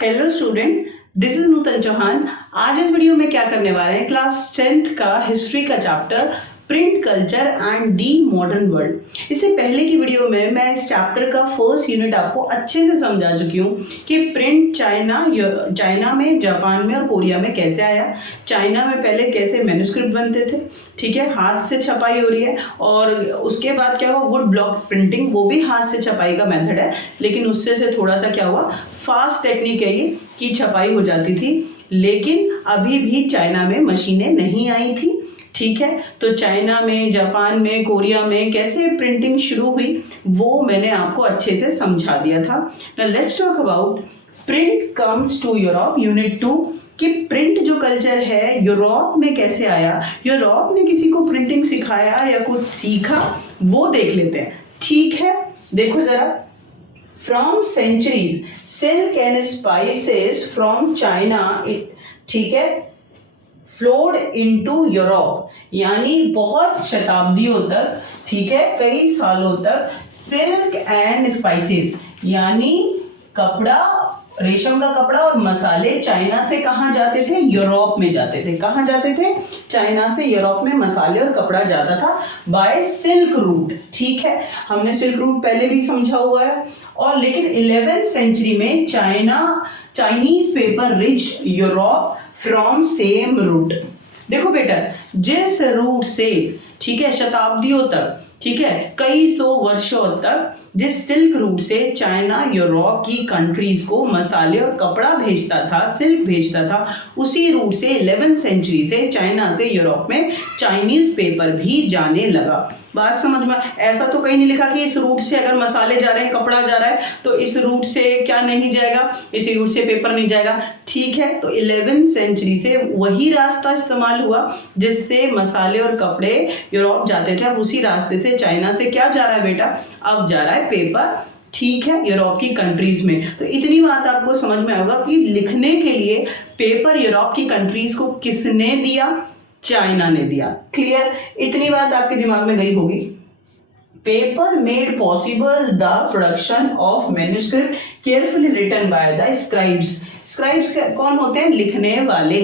Hello student, this is नूतन चौहान। आज इस video में क्या करने वाले हैं, क्लास 10th का हिस्ट्री का chapter print culture and the modern world. इससे पहले की वीडियो में मैं इस चैप्टर का फर्स्ट यूनिट आपको अच्छे से समझा चुकी हूँ कि प्रिंट चाइना में, जापान में और कोरिया में कैसे आया। चाइना में पहले कैसे मैन्युस्क्रिप्ट बनते थे, ठीक है, हाथ से छपाई हो रही है, और उसके बाद क्या हुआ, वुड ब्लॉक प्रिंटिंग, वो भी हाथ से छपाई का मेथड है, लेकिन उससे से थोड़ा सा क्या हुआ, फास्ट टेक्निक है ये कि छपाई हो जाती थी। लेकिन अभी भी चाइना में मशीनें नहीं आई थी, ठीक है। तो चाइना में, जापान में, कोरिया में कैसे प्रिंटिंग शुरू हुई वो मैंने आपको अच्छे से समझा दिया था। Now let's talk about print comes to Europe, unit 2, कि प्रिंट जो कल्चर है यूरोप में कैसे आया, यूरोप ने किसी को प्रिंटिंग सिखाया या कुछ सीखा, वो देख लेते हैं, ठीक है। देखो जरा, from centuries silk and spices from China, ठीक है, फ्लोड इनटू यूरोप, यानी बहुत शताब्दियों तक, ठीक है, कई सालों तक सिल्क एंड स्पाइसेस यानी कपड़ा, रेशम का कपड़ा और मसाले चाइना से कहाँ जाते थे, यूरोप में जाते थे। कहाँ जाते थे, चाइना से यूरोप में मसाले और कपड़ा जाता था बाय सिल्क रूट, ठीक है। हमने सिल्क रूट पहले भी समझा हुआ है। और लेकिन 11th सेंचुरी में Chinese paper reach Europe from same route. देखो बेटा, जिस रूट से, ठीक है, शताब्दियों तक, ठीक है, कई सौ वर्षों तक जिस सिल्क रूट से चाइना यूरोप की कंट्रीज को मसाले और कपड़ा भेजता था, सिल्क भेजता था, उसी रूट से 11th सेंचुरी से चाइना से यूरोप में चाइनीज पेपर भी जाने लगा। बात समझ में? ऐसा तो कहीं नहीं लिखा कि इस रूट से अगर मसाले जा रहे हैं, कपड़ा जा रहा है, तो इस रूट से क्या नहीं जाएगा, इसी रूट से पेपर नहीं जाएगा, ठीक है। तो 11th सेंचुरी से वही रास्ता इस्तेमाल हुआ जिससे मसाले और कपड़े यूरोप जाते थे। अब उसी रास्ते से चाइना से क्या जा रहा है बेटा, अब जा रहा है पेपर, ठीक है, यूरोप की कंट्रीज में। तो इतनी बात आपको समझ में आएगा कि लिखने के लिए पेपर यूरोप की कंट्रीज को किसने दिया, चाइना ने दिया। क्लियर? इतनी बात आपके दिमाग में गई होगी। Paper made possible the production of manuscript carefully written by the scribes. Scribes कौन होते हैं, लिखने वाले,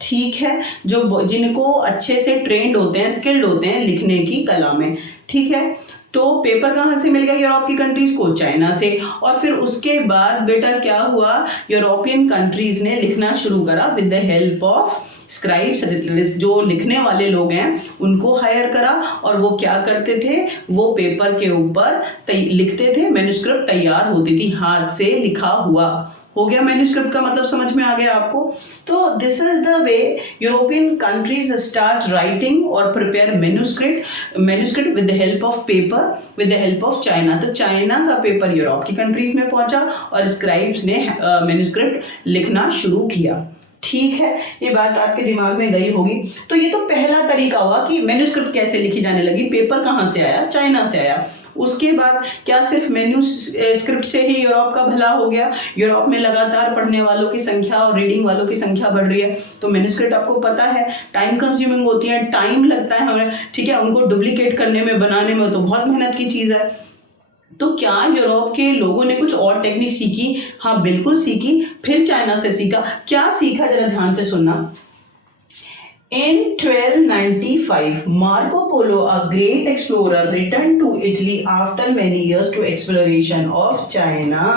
ठीक है, जो जिनको अच्छे से ट्रेंड होते हैं, स्किल्ड होते हैं लिखने की कला में, ठीक है। तो पेपर कहाँ से मिल गया यूरोप की कंट्रीज को, चाइना से। और फिर उसके बाद बेटा क्या हुआ, यूरोपियन कंट्रीज ने लिखना शुरू करा with the help of scribes, जो लिखने वाले लोग हैं उनको हायर करा, और वो क्या करते थे, वो पेपर के ऊपर लिखते थे, मैन्युस्क्रिप्ट तैयार होती थी, हाथ से लिखा हुआ। हो गया मैन्युस्क्रिप्ट का मतलब, समझ में आ गया आपको। तो this is the way European countries start writing और prepare manuscript with the help of paper, with the help of China. तो चाइना का पेपर यूरोप की कंट्रीज में पहुंचा और स्क्राइब्स ने मैन्युस्क्रिप्ट लिखना शुरू किया, ठीक है। ये बात आपके दिमाग में गई होगी। तो ये तो पहला तरीका हुआ कि मैन्युस्क्रिप्ट कैसे लिखी जाने लगी, पेपर कहाँ से आया, चाइना से आया। उसके बाद क्या सिर्फ मैन्युस्क्रिप्ट से ही यूरोप का भला हो गया, यूरोप में लगातार पढ़ने वालों की संख्या और रीडिंग वालों की संख्या बढ़ रही है, तो मैन्युस्क्रिप्ट आपको पता है टाइम कंज्यूमिंग होती है, टाइम लगता है हमें, ठीक है, उनको डुप्लीकेट करने में, बनाने में, तो बहुत मेहनत की चीज़ है। तो क्या यूरोप के लोगों ने कुछ और टेक्निक सीखी? हाँ बिल्कुल सीखी। फिर चाइना से सीखा। क्या सीखा, जरा ध्यान से सुनना। In 1295, Marco Polo, a great explorer, returned to Italy after many years to exploration of China.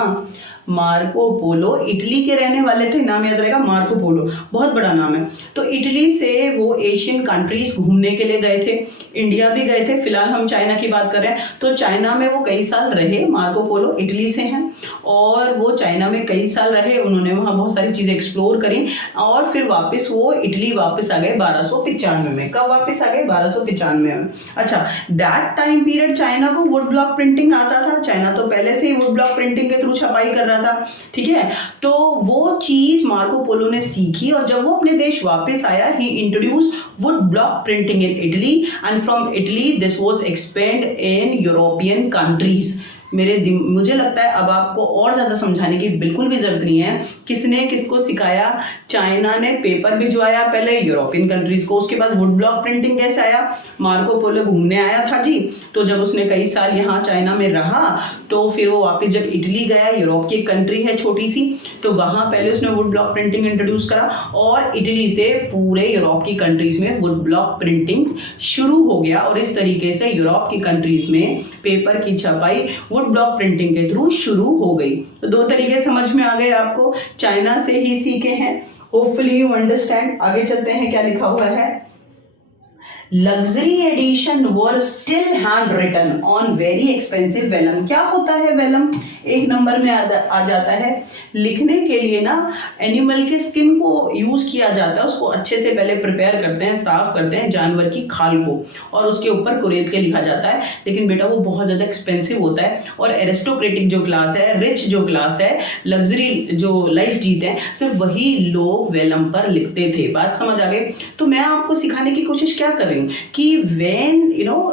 Marco Polo Italy के रहने वाले थे, नाम याद रहेगा, मार्को पोलो, बहुत बड़ा नाम है। तो इटली से वो एशियन कंट्रीज घूमने के लिए गए थे, इंडिया भी गए थे। फिलहाल हम चाइना की बात कर रहे हैं, तो चाइना में वो कई साल रहे। मार्को पोलो इटली से हैं और वो चाइना में कई साल रहे, उन्होंने वहाँ बहुत सारी चीज़ें एक्सप्लोर करी, और फिर वापस वो इटली वापस आ गए 1295 में। कब वापस आ गए, 1295 में। अच्छा, दैट टाइम पीरियड चाइना को वुड ब्लॉक प्रिंटिंग आता था। चाइना तो पहले से ही वुड ब्लॉक प्रिंटिंग के थ्रू छपाई कर रहा था, ठीक है। तो वो चीज मार्को पोलो ने सीखी, और जब वो अपने देश वापस आया, he introduce wood block printing in Italy, and from Italy this was expand in European countries. मुझे लगता है अब आपको और ज़्यादा समझाने की बिल्कुल भी ज़रूरत नहीं है। किसने किसको सिखाया? चाइना ने पेपर भिजवाया पहले यूरोपियन कंट्रीज़ को, उसके बाद वुड ब्लॉक प्रिंटिंग कैसे आया? मार्को पोलो घूमने आया था जी, तो जब उसने कई साल यहाँ चाइना में रहा तो फिर वो वापस जब इटली गया, यूरोप की कंट्री है छोटी सी, तो वहाँ पहले उसने वुड ब्लॉक प्रिंटिंग इंट्रोड्यूस करा और इटली से पूरे यूरोप की कंट्रीज में वुड ब्लॉक प्रिंटिंग शुरू हो गया और इस तरीके से यूरोप की कंट्रीज में पेपर की छपाई वुड ब्लॉक प्रिंटिंग के थ्रू शुरू हो गई। तो दो तरीके समझ में आ गए आपको, चाइना से ही सीखे हैं। Hopefully you understand. आगे चलते हैं, क्या लिखा हुआ है? Luxury edition were still hand written on very expensive vellum. क्या होता है वेलम? एक नंबर में आ जाता है। लिखने के लिए ना एनिमल के स्किन को यूज किया जाता है, उसको अच्छे से पहले प्रिपेयर करते हैं, साफ करते हैं जानवर की खाल को और उसके ऊपर कुरेद के लिखा जाता है। लेकिन बेटा वो बहुत ज़्यादा एक्सपेंसिव होता है और एरिस्टोक्रेटिक जो क्लास है, रिच जो क्लास है, लग्जरी जो लाइफ जीते हैं, सिर्फ वही लोग वेलम पर लिखते थे। बात समझ आ गई? तो मैं आपको सिखाने की कोशिश क्या कर रही हूँ कि when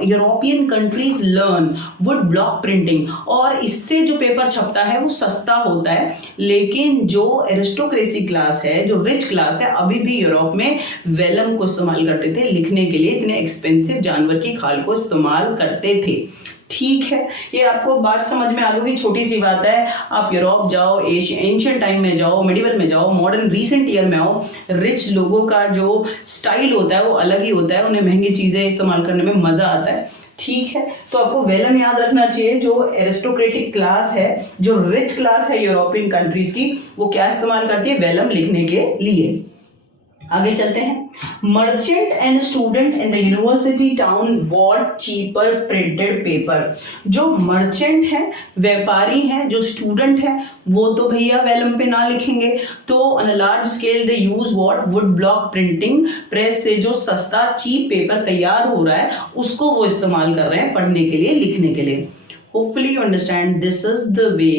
European countries learn would block printing, और इससे जो पेपर छपता है वो सस्ता होता है, लेकिन जो एरिस्टोक्रेसी क्लास है, जो रिच क्लास है, अभी भी यूरोप में वेलम को इस्तेमाल करते थे लिखने के लिए, इतने एक्सपेंसिव जानवर की खाल को इस्तेमाल करते थे। ठीक है, ये आपको बात समझ में आ गई। छोटी सी बात है, आप यूरोप जाओ, एंशिएंट टाइम में जाओ, मिडिवल में जाओ, मॉडर्न रिसेंट ईयर में आओ, रिच लोगों का जो स्टाइल होता है वो अलग ही होता है, उन्हें महंगी चीज़ें इस्तेमाल करने में मज़ा आता है। ठीक है, तो आपको वेलम याद रखना चाहिए। जो एरिस्टोक्रेटिक क्लास है, जो रिच क्लास है यूरोपियन कंट्रीज की, वो क्या इस्तेमाल करती है? वेलम लिखने के लिए। आगे चलते हैं। Merchant and student in the university town what cheaper printed paper. जो मर्चेंट है, व्यापारी हैं, जो स्टूडेंट है, वो तो भैया वेलम पे ना लिखेंगे, तो on a large scale they use what? Would block printing press से जो सस्ता चीप पेपर तैयार हो रहा है उसको वो इस्तेमाल कर रहे हैं पढ़ने के लिए, लिखने के लिए। Hopefully you understand this is the way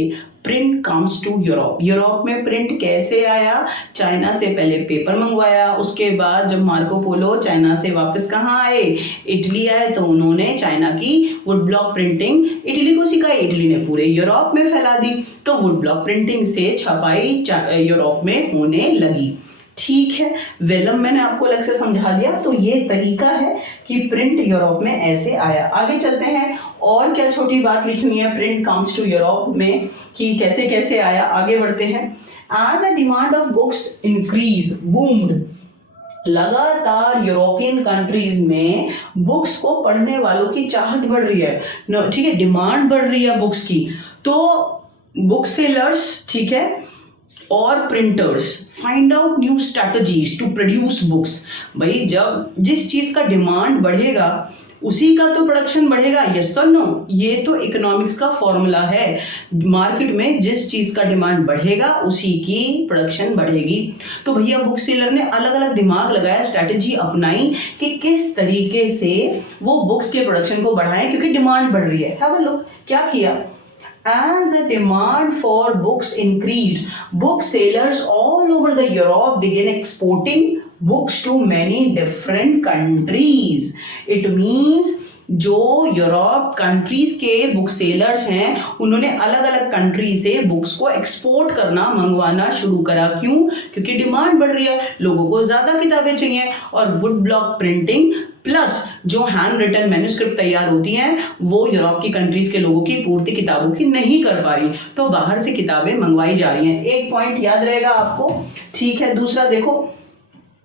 print comes to Europe. Europe में प्रिंट कैसे आया? चाइना से पहले पेपर मंगवाया, उसके बाद जब मार्को पोलो चाइना से वापस कहाँ आए? इटली आए, तो उन्होंने चाइना की वुड ब्लॉक प्रिंटिंग इटली को सिखाई, इटली ने पूरे यूरोप में फैला दी, तो वुड ब्लॉक प्रिंटिंग से छपाई यूरोप में होने लगी। ठीक है, वेलम मैंने आपको अलग से समझा दिया। तो ये तरीका है कि प्रिंट यूरोप में ऐसे आया। आगे चलते हैं, और क्या छोटी बात लिखनी है प्रिंट कम्स टू यूरोप में कि कैसे कैसे आया। आगे बढ़ते हैं। As a demand of books increase boomed, लगातार यूरोपियन कंट्रीज में बुक्स को पढ़ने वालों की चाहत बढ़ रही है। ठीक है, डिमांड बढ़ रही है बुक्स की, तो बुक सेलर्स, ठीक है, और printers find out new strategies to produce books. भाई जब जिस चीज का डिमांड बढ़ेगा उसी का तो प्रोडक्शन बढ़ेगा। यस और नो? ये तो इकोनॉमिक्स का फॉर्मूला है। मार्केट में जिस चीज का डिमांड बढ़ेगा उसी की प्रोडक्शन बढ़ेगी। तो भैया बुक सेलर ने अलग अलग दिमाग लगाया, स्ट्रैटेजी अपनाई कि किस तरीके से वो बुक्स के प्रोडक्शन को बढ़ाएं, क्योंकि डिमांड बढ़ रही है। हैव अ लुक, क्या किया? As the demand for books increased, booksellers all over the Europe began exporting books to many different countries. It means जो यूरोप कंट्रीज के बुक सेलर्स हैं उन्होंने अलग अलग कंट्री से बुक्स को एक्सपोर्ट करना, मंगवाना शुरू करा। क्यों? क्योंकि डिमांड बढ़ रही है, लोगों को ज्यादा किताबें चाहिए, और वुड ब्लॉक प्रिंटिंग प्लस जो हैंड रिटन मैन्युस्क्रिप्ट तैयार होती हैं वो यूरोप की कंट्रीज के लोगों की पूर्ति किताबों की नहीं कर पा रही, तो बाहर से किताबें मंगवाई जा रही हैं। एक पॉइंट याद रहेगा आपको। ठीक है, दूसरा देखो,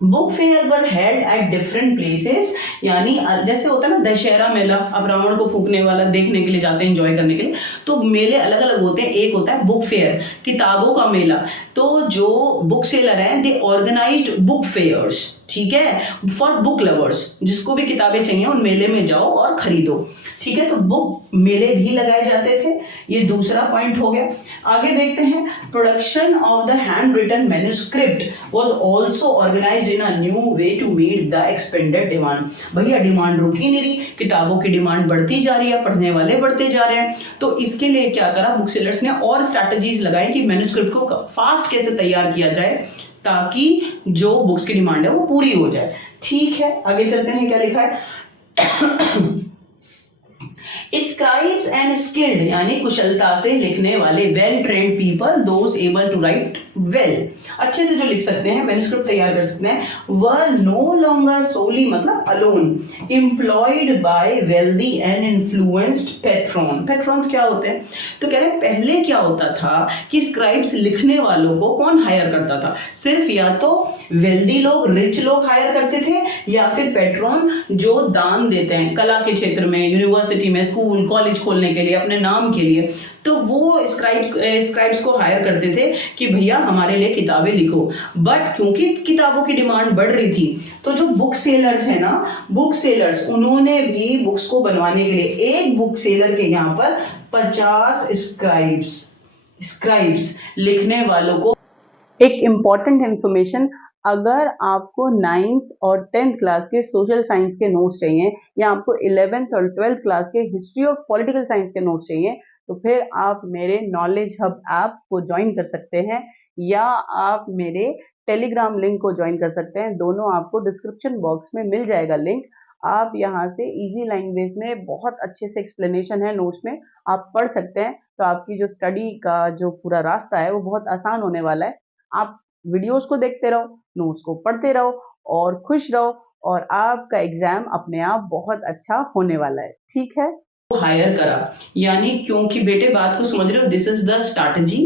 book fair were held at different places, यानी जैसे होता है ना दशहरा मेला, अब रावण को फूकने वाला देखने के लिए जाते हैं, एंजॉय करने के लिए, तो मेले अलग अलग होते हैं। एक होता है बुक फेयर, किताबों का मेला, तो जो बुक सेलर हैं दे ऑर्गेनाइज्ड बुक फेयर्स, ठीक है, फॉर बुक लवर्स, जिसको भी किताबें चाहिए उन मेले में जाओ और खरीदो। ठीक है, तो बुक मेले भी लगाए जाते थे। ये दूसरा पॉइंट हो गया। आगे देखते हैं, production of the hand written manuscript was also organised in a new way to meet the expanded demand. भैया डिमांड रुक ही नहीं रही, किताबों की डिमांड बढ़ती जा रही है, पढ़ने वाले बढ़ते जा रहे हैं, तो इसके लिए क्या करा बुक सेलर्स ने? और स्ट्रैटेजीज लगाई कि मैन्युस्क्रिप्ट को फास्ट कैसे तैयार किया जाए ताकि जो बुक्स की डिमांड है वो पूरी हो जाए। ठीक है, आगे चलते हैं, क्या लिखा है? स्क्राइब्स एंड स्किल्ड यानी कुशलता से लिखने वाले, well trained people, those able to write well, अच्छे से जो लिख सकते हैं, मैन्युस्क्रिप्ट तैयार कर सकते हैं, वर नो लॉन्गर सोली मतलब alone employed by wealthy and influenced patron. Patrons क्या होते हैं? तो कह रहे हैं पहले क्या होता था कि स्क्राइब्स लिखने वालों को कौन हायर करता था? सिर्फ या तो वेल्दी लोग, रिच लोग हायर करते थे, या फिर पेट्रॉन जो दान देते हैं कला के क्षेत्र में, यूनिवर्सिटी में, स्कूल कॉलेज खोलने के लिए, अपने नाम के लिए, तो वो स्क्राइब्स को हायर करते थे कि भैया हमारे लिए किताबें लिखो। बट क्योंकि किताबों की डिमांड बढ़ रही थी, तो जो बुक सेलर्स है ना, बुक सेलर्स, उन्होंने भी बुक्स को बनवाने के लिए एक बुक सेलर के यहाँ पर 50 स्क्राइब्स लिखने वालों को। एक इम्पॉर्टेंट इंफॉर्मेशन, अगर आपको 9th और 10th क्लास के सोशल साइंस के नोट्स चाहिए, या आपको 11th और 12th क्लास के हिस्ट्री और पॉलिटिकल साइंस के नोट्स चाहिए, तो फिर आप मेरे नॉलेज हब ऐप को ज्वाइन कर सकते हैं, या आप मेरे टेलीग्राम लिंक को ज्वाइन कर सकते हैं। दोनों आपको डिस्क्रिप्शन बॉक्स में मिल जाएगा लिंक। आप यहाँ से इजी लैंग्वेज में बहुत अच्छे से एक्सप्लेनेशन है नोट्स में, आप पढ़ सकते हैं। तो आपकी जो स्टडी का जो पूरा रास्ता है वो बहुत आसान होने वाला है। आप वीडियोस को देखते रहो, नोट्स को पढ़ते रहो और खुश रहो, और आपका एग्जाम अपने आप बहुत अच्छा होने वाला है। ठीक है, हायर करा, यानी क्योंकि बेटे बात को समझ रहे हो, this is the strategy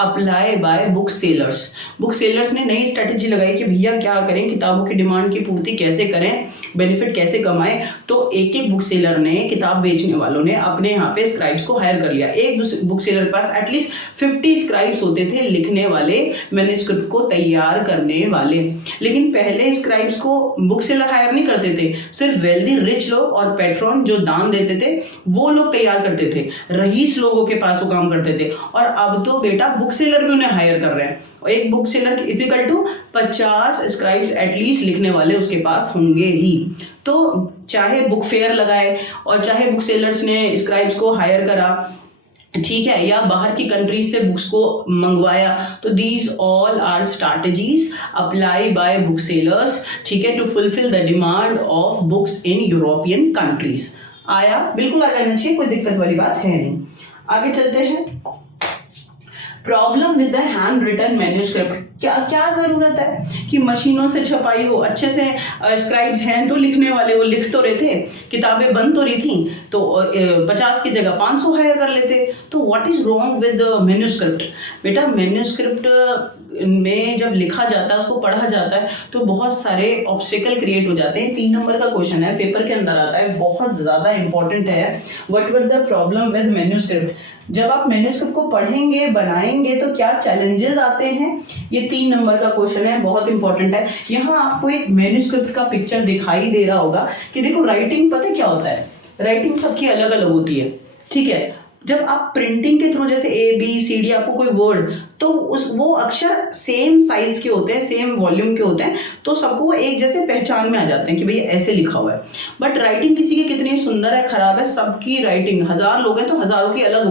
apply by book sellers. Book sellers ने नई स्ट्रैटेजी लगाई कि भैया क्या करें, किताबों की डिमांड की पूर्ति कैसे करें, बेनिफिट कैसे कमाएं। तो एक एक बुक सेलर ने, किताब बेचने वालों ने अपने यहाँ पे स्क्राइब्स को हायर कर लिया। एक बुक सेलर के पास एटलीस्ट 50 स्क्राइब्स होते थे लिखने वाले, मैन्युस्क्रिप्ट को तैयार करने वाले। लेकिन पहले स्क्राइब्स को बुक सेलर हायर नहीं करते थे, सिर्फ वेल्दी रिच लोग और पेट्रॉन जो दान देते थे वो लोग तैयार करते थे, रईस लोगों के पास वो काम करते थे। और अब तो बेटा बुक सेलर भी उन्हें हायर कर रहे हैं, और एक book seller is equal to 50 scribes at least लिखने वाले उसके पास होंगे ही। तो चाहे बुक फेयर लगाए और चाहे बुक सेलर्स ने स्क्राइब्स को हायर करा, ठीक है, या बाहर की कंट्रीज से बुक्स को मंगवाया, तो these all are strategies apply by book sellers, ठीक है, to fulfil the demand of books in European countries. आया, बिल्कुल आ जाना चाहिए, कोई दिक्कत वाली बात है नहीं। आगे चलते हैं। Problem with the hand written manuscript, क्या जरूरत है कि मशीनों से छपाई हो, अच्छे से स्क्राइब्स हैं तो लिखने वाले वो लिख तो रहे थे, किताबें बन तो रही थी, तो 50 की जगह 500 हायर कर लेते। तो what is wrong with manuscript? बेटा मैन्युस्क्रिप्ट में जब लिखा जाता है, उसको पढ़ा जाता है, तो बहुत सारे ऑब्स्टिकल क्रिएट हो जाते हैं। 3 नंबर का क्वेश्चन है, पेपर के अंदर आता है, बहुत ज़्यादा इंपॉर्टेंट है। What were the problem with manuscript? जब आप मैन्युस्क्रिप्ट को पढ़ेंगे, बनाएंगे, तो क्या चैलेंजेस आते हैं, ये 3 नंबर का क्वेश्चन है, बहुत इंपॉर्टेंट है। यहाँ आपको एक मैन्युस्क्रिप्ट का पिक्चर दिखाई दे रहा होगा कि देखो राइटिंग, पता क्या होता है, राइटिंग सबकी अलग अलग होती है, ठीक है। जब आप प्रिंटिंग के थ्रू जैसे ABCD आपको कोई वर्ड, तो वो अक्षर सेम साइज के होते हैं, सेम वॉल्यूम के होते हैं, तो सबको एक जैसे पहचान में आ जाते हैं कि भाई ऐसे लिखा हुआ है। बट राइटिंग किसी की कितनी सुंदर है, खराब है, सबकी राइटिंग, 1000 लोग हैं तो हजारों की अलग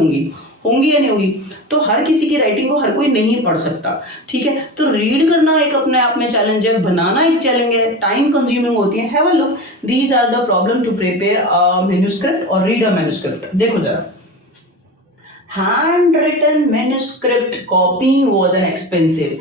होंगी या नहीं होगी, तो हर किसी की राइटिंग को हर कोई नहीं पढ़ सकता, ठीक है। तो रीड करना एक अपने आप में चैलेंज है, बनाना एक चैलेंज है, टाइम कंज्यूमिंग होती है। Have a look, these are the problem to prepare a manuscript और रीड अ मैन्युस्क्रिप्ट। देखो जरा, hand written manuscript copy was an expensive.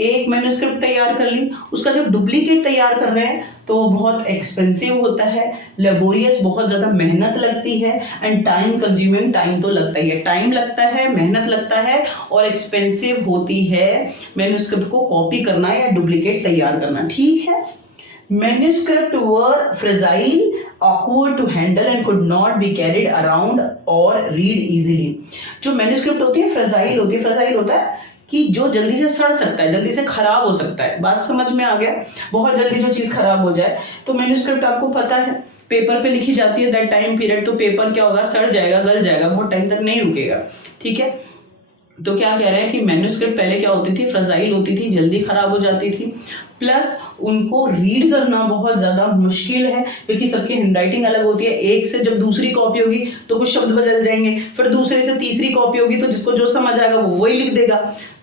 एक मैन्युस्क्रिप्ट तैयार कर ली, उसका जब डुप्लीकेट तैयार कर रहे हैं तो बहुत एक्सपेंसिव होता है, लेबोरियस, बहुत ज़्यादा मेहनत लगती है, एंड टाइम कंज्यूमिंग, टाइम तो लगता ही है, टाइम लगता है, मेहनत लगता है, और एक्सपेंसिव होती है मैन्युस्क्रिप्ट को कॉपी करना या डुप्लीकेट तैयार करना, ठीक है। Manuscript were fragile, awkward to handle and could not be carried around or read easily। जो मैन्युस्क्रिप्ट होती है फ्रेजाइल होती है, फ्रेजाइल होता है कि जो जल्दी से सड़ सकता है, जल्दी से खराब हो सकता है। बात समझ में आ गया? बहुत जल्दी जो चीज़ खराब हो जाए, तो मैन्युस्क्रिप्ट आपको पता है पेपर पे लिखी जाती है, दैट टाइम पीरियड, तो पेपर क्या होगा, सड़ जाएगा, गल जाएगा, बहुत टाइम तक नहीं रुकेगा, ठीक है। तो क्या कह रहे हैं कि मैन्युस्क्रिप्ट पहले क्या होती थी, फ्रेजाइल होती थी, जल्दी खराब हो जाती थी, प्लस उनको रीड करना बहुत ज़्यादा मुश्किल है क्योंकि सबकी हैंडराइटिंग अलग होती है। एक से जब दूसरी कॉपी होगी तो कुछ शब्द बदल जाएंगे, फिर दूसरे से तीसरी कॉपी होगी तो जिसको जो समझ आएगा वो वही लिख देगा,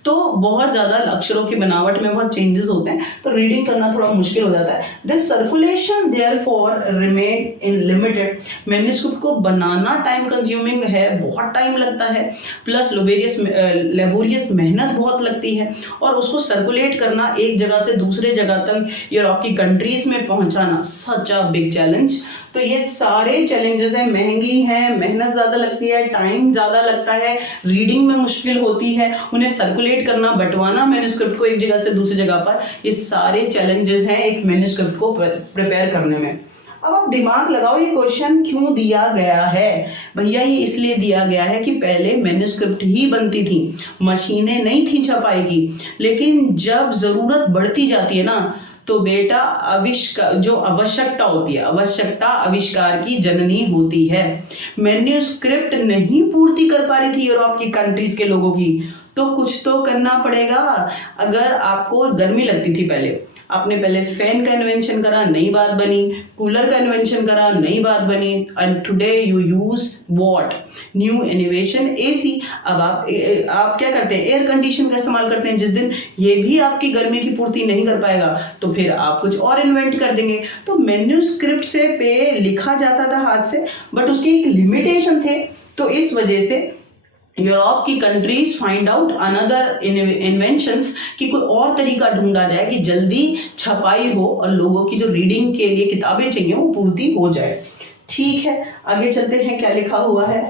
तो बहुत ज़्यादा अक्षरों की बनावट में बहुत चेंजेस होते हैं, तो रीडिंग करना थोड़ा मुश्किल हो जाता है। This circulation therefore remain in limited. Manuscript को बनाना टाइम कंज्यूमिंग है, बहुत टाइम लगता है, प्लस लेबोरियस मेहनत बहुत लगती है, और उसको सर्कुलेट करना एक जगह से दूसरे जगह तक यूरोप की कंट्रीज में पहुंचाना सच अ बिग चैलेंज। तो ये सारे चैलेंजेस हैं, महंगी हैं, मेहनत ज़्यादा लगती है, टाइम ज़्यादा लगता है, रीडिंग में मुश्किल होती है, उन्हें सर्कुलेट करना, बंटवाना मैन्युस्क्रिप्ट को एक जगह से दूसरी जगह पर, ये सारे चैलेंजेस हैं एक मैन्युस्क्रिप्ट को प्रिपेयर करने में। अब आप दिमाग लगाओ, ये क्वेश्चन क्यों दिया गया है? भैया ये इसलिए दिया गया है कि पहले मैन्युस्क्रिप्ट ही बनती थी, मशीनें नहीं थी छपाई की, लेकिन जब ज़रूरत बढ़ती जाती है ना तो बेटा जो आवश्यकता होती है, आवश्यकता आविष्कार की जननी होती है। मैन्युस्क्रिप्ट नहीं पूर्ति कर पा रही थी यूरोप की कंट्रीज के लोगों की, तो कुछ तो करना पड़ेगा। अगर आपको गर्मी लगती थी पहले, आपने पहले फैन का इन्वेंशन करा, नई बात बनी, कूलर का इन्वेंशन करा, नई बात बनी, and today you use what, new innovation, AC. अब आप क्या करते हैं, एयर कंडीशन का इस्तेमाल करते हैं। जिस दिन ये भी आपकी गर्मी की पूर्ति नहीं कर पाएगा तो फिर आप कुछ और इन्वेंट कर देंगे। तो मैन्युस्क्रिप्ट से पे लिखा जाता था हाथ से, बट उसके एक लिमिटेशन थे, तो इस वजह से यूरोप की countries find out another inventions कि कोई और तरीका ढूंढा जाए कि जल्दी छपाई हो और लोगों की जो रीडिंग के लिए किताबें चाहिए वो पूर्ति हो जाए। ठीक है, आगे चलते हैं, क्या लिखा हुआ है,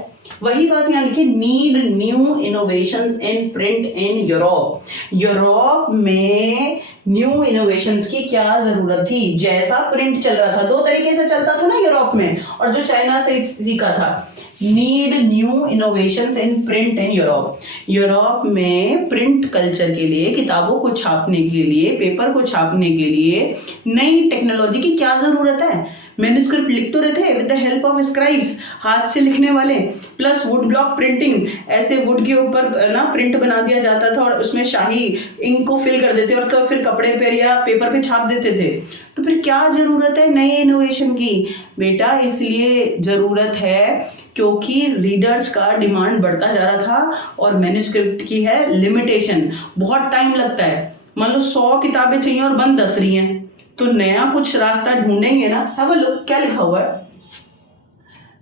वही बात यहाँ लिखी, need new innovations in print in Europe. Europe में न्यू इनोवेशंस की क्या जरूरत थी? जैसा प्रिंट चल रहा था, दो तरीके से चलता था ना यूरोप में, और जो चाइना से सीखा था, need new innovations in print in Europe. Europe में प्रिंट कल्चर के लिए, किताबों को छापने के लिए, पेपर को छापने के लिए नई टेक्नोलॉजी की क्या जरूरत है? मैन्युस्क्रिप्ट लिख तो रहे थे with the help of scribes, हाथ से लिखने वाले, प्लस वुड ब्लॉक प्रिंटिंग, ऐसे वुड के ऊपर ना प्रिंट बना दिया जाता था और उसमें शाही इंक को फिल कर देते और तो फिर कपड़े पर या पेपर पे छाप देते थे। तो फिर क्या जरूरत है नए इनोवेशन की? बेटा इसलिए जरूरत है क्योंकि रीडर्स का डिमांड बढ़ता जा रहा था और मैन्युस्क्रिप्ट की है लिमिटेशन, बहुत टाइम लगता है। मान लो 100 किताबें चाहिए और बन 10 रही हैं, तो नया कुछ रास्ता ढूंढेंगे ना। हैव अ लुक, क्या लिखा हुआ है,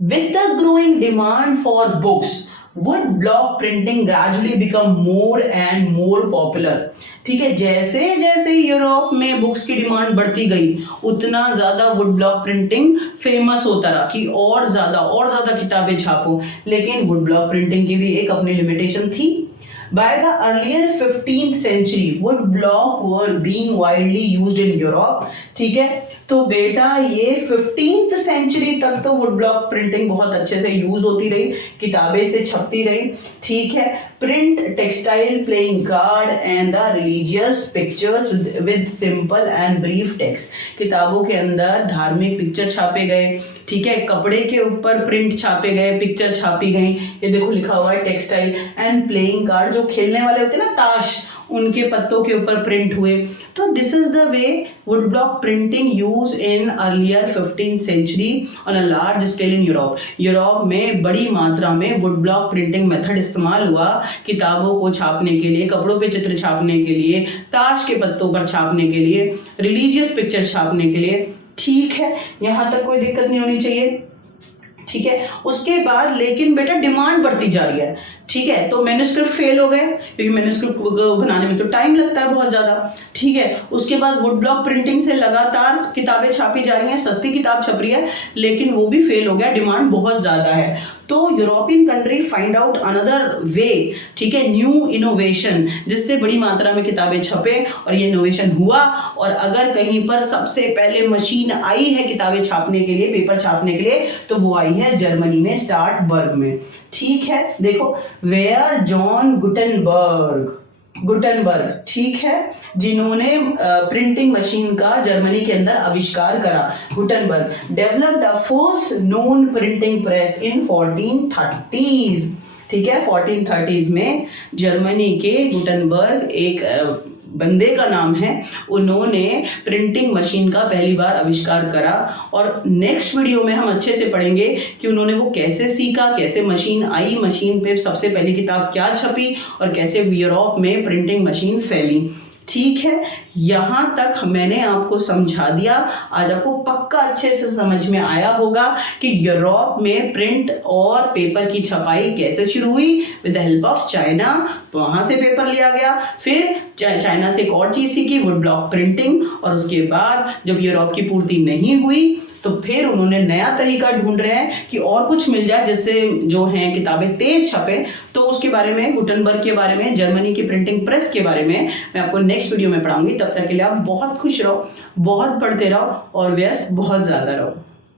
with the growing demand for books would block printing gradually become more and more popular. ठीक है, जैसे जैसे यूरोप में बुक्स की डिमांड बढ़ती गई उतना ज्यादा वुड ब्लॉक प्रिंटिंग फेमस होता रहा कि और ज्यादा किताबें छापो, लेकिन वुड ब्लॉक प्रिंटिंग की भी एक अपनी लिमिटेशन थी। By the earlier 15th century, wood block were being widely used in Europe. ठीक है, तो बेटा ये 15th century तक तो वुड ब्लॉक प्रिंटिंग बहुत अच्छे से यूज होती रही, किताबें से छपती रही। ठीक है, print textile playing card and the religious pictures with simple and brief text. किताबों के अंदर धार्मिक पिक्चर छापे गए, ठीक है, कपड़े के ऊपर प्रिंट छापे गए, पिक्चर छापी गई। ये देखो लिखा हुआ है टेक्सटाइल एंड प्लेइंग कार्ड, जो खेलने वाले होते हैं ना ताश, उनके पत्तों के ऊपर प्रिंट हुए। तो this is the way wood block printing use in earlier 15th century on a large scale in Europe. Europe में बड़ी मात्रा में वुड ब्लॉक प्रिंटिंग मेथड इस्तेमाल हुआ किताबों को छापने के लिए, कपड़ों पे चित्र छापने के लिए, ताश के पत्तों पर छापने के लिए, रिलीजियस पिक्चर्स छापने के लिए। ठीक है, यहाँ तक कोई दिक्कत नहीं होनी चाहिए। ठीक है, उसके बाद लेकिन बेटा डिमांड बढ़ती जा रही है। ठीक है, तो मैन्युस्क्रिप्ट फेल हो गए क्योंकि मैन्युस्क्रिप्ट बनाने में तो टाइम लगता है बहुत ज़्यादा। ठीक है, उसके बाद वुड ब्लॉक प्रिंटिंग से लगातार किताबें छापी जा रही हैं, सस्ती किताब छप रही है, लेकिन वो भी फेल हो गया, डिमांड बहुत ज़्यादा है। तो European country find out another way, ठीक है, न्यू इनोवेशन, जिससे बड़ी मात्रा में किताबें छपे और ये इनोवेशन हुआ। और अगर कहीं पर सबसे पहले मशीन आई है किताबें छापने के लिए, पेपर छापने के लिए, तो वो आई है जर्मनी में, स्टार्टबर्ग में। ठीक है, देखो वेयर जॉन गुटेनबर्ग, ठीक है, जिन्होंने प्रिंटिंग मशीन का जर्मनी के अंदर आविष्कार करा। Gutenberg developed a first known printing press in 1430s। ठीक है, 1430s में जर्मनी के गुटेनबर्ग एक बंदे का नाम है, उन्होंने प्रिंटिंग मशीन का पहली बार आविष्कार करा। और नेक्स्ट वीडियो में हम अच्छे से पढ़ेंगे कि उन्होंने वो कैसे सीखा, कैसे मशीन आई, मशीन पे सबसे पहली किताब क्या छपी और कैसे यूरोप में प्रिंटिंग मशीन फैली। ठीक है, यहाँ तक मैंने आपको समझा दिया। आज आपको पक्का अच्छे से समझ में आया होगा कि यूरोप में प्रिंट और पेपर की छपाई कैसे शुरू हुई, with the help of China. वहाँ से पेपर लिया गया, फिर चाइना से एक और चीज़ सीखी, वुड ब्लॉक प्रिंटिंग, और उसके बाद जब यूरोप की पूर्ति नहीं हुई तो फिर उन्होंने नया तरीका ढूंढ रहे हैं कि और कुछ मिल जाए जिससे जो हैं किताबें तेज छपे। तो उसके बारे में, गुटेनबर्ग के बारे में, जर्मनी की प्रिंटिंग प्रेस के बारे में मैं आपको नेक्स्ट वीडियो में पढ़ाऊंगी। तब तक के लिए आप बहुत खुश रहो, बहुत पढ़ते रहो और व्यस्त बहुत ज़्यादा रहो।